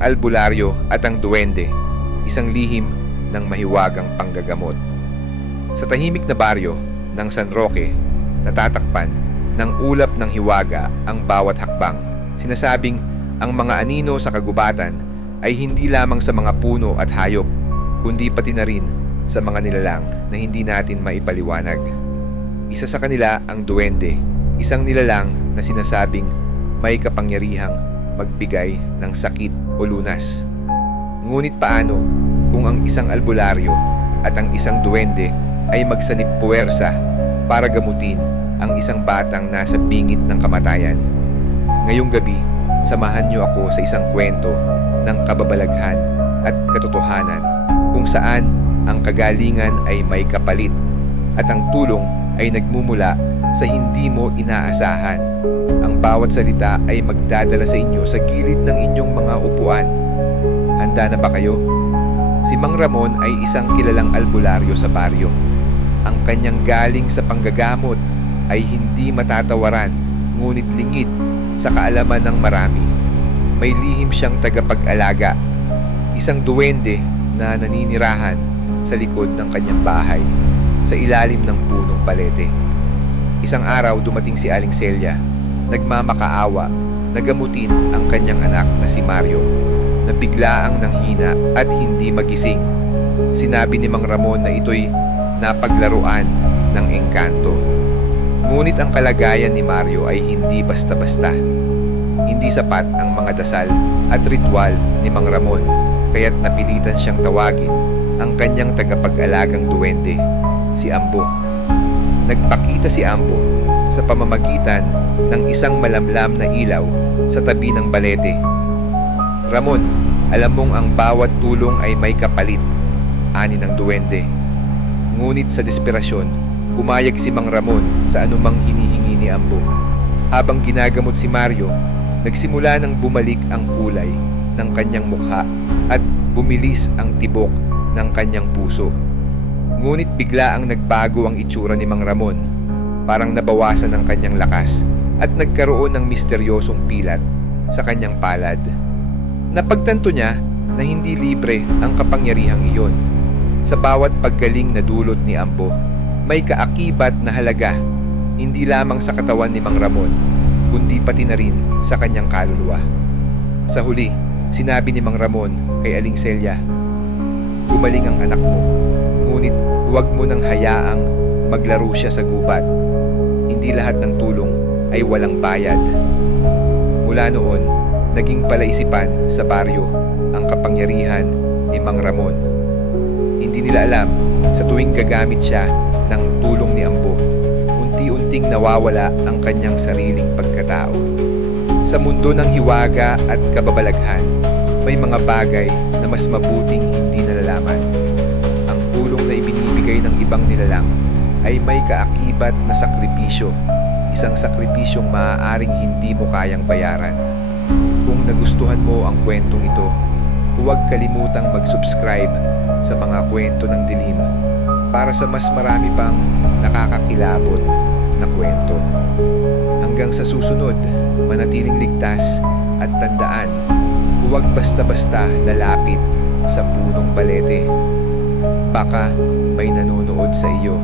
Ang albularyo at ang duwende, isang lihim ng mahiwagang panggagamot. Sa tahimik na baryo ng San Roque, natatakpan ng ulap ng hiwaga ang bawat hakbang. Sinasabing ang mga anino sa kagubatan ay hindi lamang sa mga puno at hayop, kundi pati na rin sa mga nilalang na hindi natin maipaliwanag. Isa sa kanila ang duwende, isang nilalang na sinasabing may kapangyarihang magbigay ng sakit o lunas. Ngunit paano kung ang isang albularyo at ang isang duwende ay magsanib puwersa para gamutin ang isang batang nasa bingit ng kamatayan? Ngayong gabi, samahan niyo ako sa isang kwento ng kababalaghan at katotohanan kung saan ang kagalingan ay may kapalit at ang tulong ay nagmumula sa hindi mo inaasahan. Ang bawat salita ay magdadala sa inyo sa gilid ng inyong mga upuan. Handa na ba kayo? Si Mang Ramon ay isang kilalang albularyo sa baryo. Ang kanyang galing sa panggagamot ay hindi matatawaran, ngunit lingid sa kaalaman ng marami. May lihim siyang tagapag-alaga, isang duwende na naninirahan sa likod ng kanyang bahay sa ilalim ng punong palete. Isang araw dumating si Aling Celia, nagmamakaawa, nagamutin ang kanyang anak na si Mario na biglaang nanghina at hindi magising. Sinabi ni Mang Ramon na ito'y napaglaruan ng engkanto. Ngunit ang kalagayan ni Mario ay hindi basta-basta. Hindi sapat ang mga dasal at ritual ni Mang Ramon, kaya't napilitan siyang tawagin ang kanyang tagapag-alagang duwende, si Ambo. Nagpakita si Ambo sa pamamagitan ng isang malamlam na ilaw sa tabi ng balete. Ramon, alam mong ang bawat tulong ay may kapalit, ani ng duwende. Ngunit sa desperasyon, pumayag si Mang Ramon sa anumang hinihingi ni Ambo. Habang ginagamot si Mario, nagsimula ng bumalik ang kulay ng kanyang mukha at bumilis ang tibok ng kanyang puso. Ngunit bigla ang nagbago ang itsura ni Mang Ramon. Parang nabawasan ang kanyang lakas at nagkaroon ng misteryosong pilat sa kanyang palad. Napagtanto niya na hindi libre ang kapangyarihang iyon. Sa bawat paggaling na dulot ni Ambo, may kaakibat na halaga, hindi lamang sa katawan ni Mang Ramon, kundi pati na rin sa kanyang kaluluwa. Sa huli, sinabi ni Mang Ramon kay Aling Celia, "Gumaling ang anak mo, ngunit huwag mo nang hayaang maglaro siya sa gubat. Hindi lahat ng tulong ay walang bayad." Mula noon, naging palaisipan sa baryo ang kapangyarihan ni Mang Ramon. Hindi nila alam, sa tuwing gagamit siya ng tulong ni Ambo, unti-unting nawawala ang kanyang sariling pagkatao. Sa mundo ng hiwaga at kababalaghan, may mga bagay na mas mabuting hindi nalalaman. Ang tulong na ibinibigay ng ibang nilalang ay may kaakibat na sakripisyo, isang sakripisyong maaaring hindi mo kayang bayaran. Kung nagustuhan mo ang kwentong ito, huwag kalimutang mag-subscribe sa mga kwento ng dilim para sa mas marami pang nakakakilabot na kwento. Hanggang sa susunod, manatiling ligtas at tandaan, huwag basta-basta lalapit sa punong balete. Baka may nanonood sa iyo.